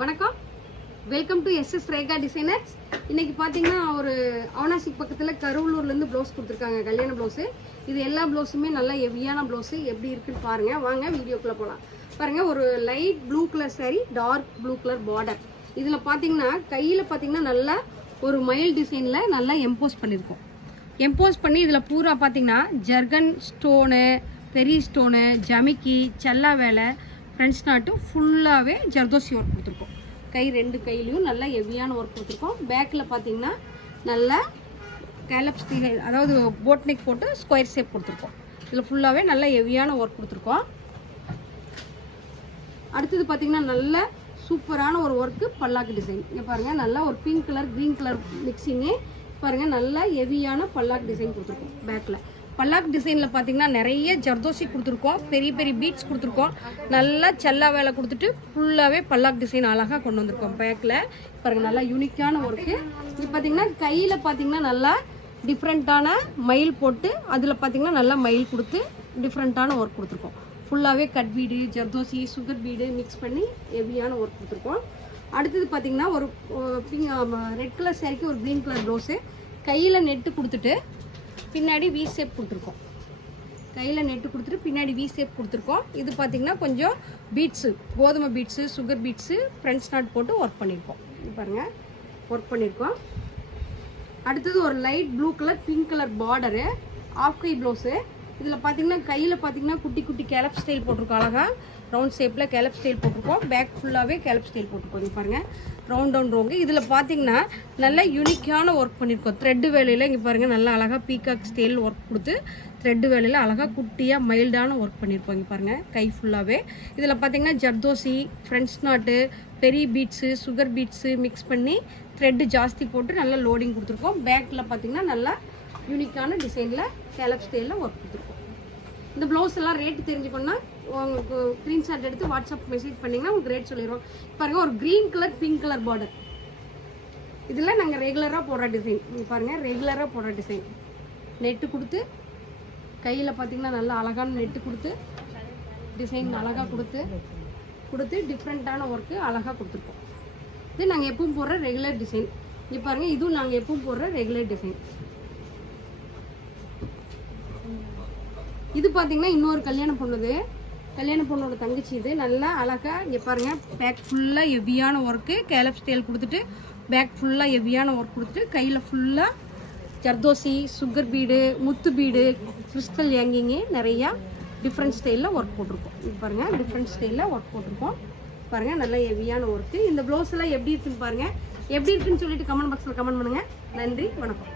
வணக்கம், welcome to SS Rekha designers. இன்னைக்கு பார்த்தீங்கன்னா ஒரு அவனாசிக் பக்கத்தில் கருவலூர்லேருந்து ப்ளவுஸ் கொடுத்துருக்காங்க, கல்யாண ப்ளவுஸு. இது எல்லா ப்ளவுஸுமே நல்லா ஹெவியான ப்ளவுஸு. எப்படி இருக்குன்னு பாருங்கள், வாங்க வீடியோக்குள்ளே போகலாம். பாருங்கள், ஒரு light blue colour sorry, dark blue colour border. இதில் பார்த்தீங்கன்னா கையில் பார்த்தீங்கன்னா நல்லா ஒரு மயில் டிசைனில் நல்லா எம்போஸ் பண்ணியிருக்கோம். எம்போஸ் பண்ணி இதில் பூரா பார்த்தீங்கன்னா ஜர்கன் ஸ்டோனு, பெரிய ஸ்டோனு, ஜமிக்கி, செல்லா வேலை, ஃப்ரெண்ட்ஸ் நாட்டு ஃபுல்லாகவே ஜர்தோசி ஒர்க் கொடுத்துருக்கோம். ரெண்டு கையிலையும் நல்லா ஹெவியான ஒர்க் கொடுத்துருக்கோம். பேக்கில் பார்த்தீங்கன்னா நல்லா கேலப் ஸ்டீல், அதாவது போட் நெக் போட்டு ஸ்கொயர் ஷேப் கொடுத்துருக்கோம். இதில் ஃபுல்லாகவே நல்லா ஹெவியான ஒர்க் கொடுத்துருக்கோம். அடுத்தது பார்த்தீங்கன்னா நல்ல சூப்பரான ஒரு ஒர்க்கு பல்லாக்கு டிசைன். இங்கே பாருங்கள், நல்லா ஒரு pink colour green colour mixing. பாருங்கள், நல்லா ஹெவியான பல்லாக்கு டிசைன் கொடுத்துருக்கோம். பேக்கில் பல்லாக் டிசைனில் பார்த்தீங்கன்னா நிறைய ஜர்தோசி கொடுத்துருக்கோம், பெரிய பெரிய பீட்ஸ் கொடுத்துருக்கோம். நல்லா செல்லா வேலை கொடுத்துட்டு ஃபுல்லாகவே பல்லாக் டிசைன் அழகாக கொண்டு வந்திருக்கோம். பேக்கில் பாருங்கள், நல்லா யூனிக்கான ஒர்க்கு. இது பார்த்தீங்கன்னா கையில் பார்த்தீங்கன்னா நல்லா டிஃப்ரெண்ட்டான மயில் போட்டு அதில் பார்த்தீங்கன்னா நல்லா மயில் கொடுத்து டிஃப்ரெண்ட்டான ஒர்க் கொடுத்துருக்கோம். ஃபுல்லாகவே cut bead, zardozi, sugar bead mix பண்ணி ஹெவியான ஒர்க் கொடுத்துருக்கோம். அடுத்தது பார்த்தீங்கன்னா ஒரு ரெட் கலர் சாரிக்கு ஒரு க்ரீன் கலர் ப்ளவுஸு. கையில் நெட்டு கொடுத்துட்டு பின்னாடி வி ஷேப் கொடுத்துருக்கோம். கையில் நெட்டு கொடுத்துட்டு பின்னாடி வி ஷேப் கொடுத்துருக்கோம். இது பார்த்திங்கன்னா கொஞ்சம் பீட்ஸு, கோதுமை beads, sugar beads, French knot போட்டு ஒர்க் பண்ணியிருக்கோம். இது பாருங்கள், ஒர்க் பண்ணியிருக்கோம். அடுத்தது ஒரு light blue colour pink colour border, half கை ப்ளவுஸு. இதில் பார்த்தீங்கன்னா கையில் பார்த்தீங்கன்னா குட்டி குட்டி கேலப் ஸ்டைல் போட்டிருக்கோம். அழகாக ரவுண்ட் ஷேப்பில் கேலப் ஸ்டைல் போட்டிருக்கோம். பேக் ஃபுல்லாகவே கேலப் ஸ்டைல் போட்டிருக்கோம். இது பாருங்கள், ரவுண்ட் ரோங்கு. இதில் பார்த்தீங்கன்னா நல்லா யூனிக்கான ஒர்க் பண்ணியிருக்கோம். த்ரெட்டு வேலையில் இங்கே பாருங்கள், நல்லா அழகாக பீகாக் ஸ்டைல் ஒர்க் கொடுத்து த்ரெட்டு வேலையில் அழகாக குட்டியாக மைல்டான ஒர்க் பண்ணியிருக்கோம். இங்கே பாருங்கள், கை ஃபுல்லாகவே. இதில் பார்த்தீங்கன்னா ஜர்தோசி, ஃப்ரெண்ட்ஸ் நாட்டு, பெரிய பீட்ஸு, சுகர் பீட்ஸு மிக்ஸ் பண்ணி த்ரெட்டு ஜாஸ்தி போட்டு நல்லா லோடிங் கொடுத்துருக்கோம். பேக்கில் பார்த்தீங்கன்னா நல்லா யூனிக்கான டிசைனில் கேலப் ஸ்டைலில் ஒர்க் கொடுத்துருக்கோம். இந்த ப்ளவுஸ் எல்லாம் ரேட்டு தெரிஞ்சுக்கணுன்னா உங்களுக்கு ஸ்க்ரீன்ஷாட் எடுத்து வாட்ஸ்அப் மெசேஜ் பண்ணிங்கன்னா உங்களுக்கு ரேட் சொல்லிடுவோம். பாருங்கள், ஒரு green colour pink colour border. இதில் நாங்கள் ரெகுலராக போடுற டிசைன். பாருங்கள், ரெகுலராக போடுற டிசைன். நெட்டு கொடுத்து கையில் பார்த்தீங்கன்னா நல்லா அழகான நெட்டு கொடுத்து டிசைன் அழகாக கொடுத்து டிஃப்ரெண்ட்டான ஒர்க்கு அழகாக கொடுத்துருக்கோம். இது நாங்கள் எப்பவும் போடுற ரெகுலர் டிசைன். இப்போ பாருங்கள், இதுவும் நாங்கள் எப்பவும் போடுற ரெகுலர் டிசைன். இது பார்த்தீங்கன்னா இன்னொரு கல்யாண பொண்ணோட தங்கச்சி. இது நல்லா அழகாக இங்கே பாருங்கள், பேக் ஃபுல்லாக ஹெவியான ஒர்க்கு, கேலப் ஸ்டைல் கொடுத்துட்டு பேக் ஃபுல்லாக ஹெவியான ஒர்க் கொடுத்துட்டு கையில் ஃபுல்லாக ஜர்தோசி, சுகர் பீடு, முத்து பீடு, கிறிஸ்டல் ஹேங்கிங்கு நிறையா டிஃப்ரெண்ட் ஸ்டைலில் ஒர்க் போட்டிருக்கோம். இது பாருங்கள், டிஃப்ரெண்ட் ஸ்டைலில் ஒர்க் போட்டிருக்கோம். பாருங்கள், நல்லா ஹெவியான ஒர்க்கு. இந்த ப்ளவுஸ் எல்லாம் எப்படி இருக்குன்னு பாருங்கள். எப்படி இருக்குன்னு சொல்லிட்டு கமெண்ட் பாக்ஸில் கமெண்ட் பண்ணுங்கள். நன்றி, வணக்கம்.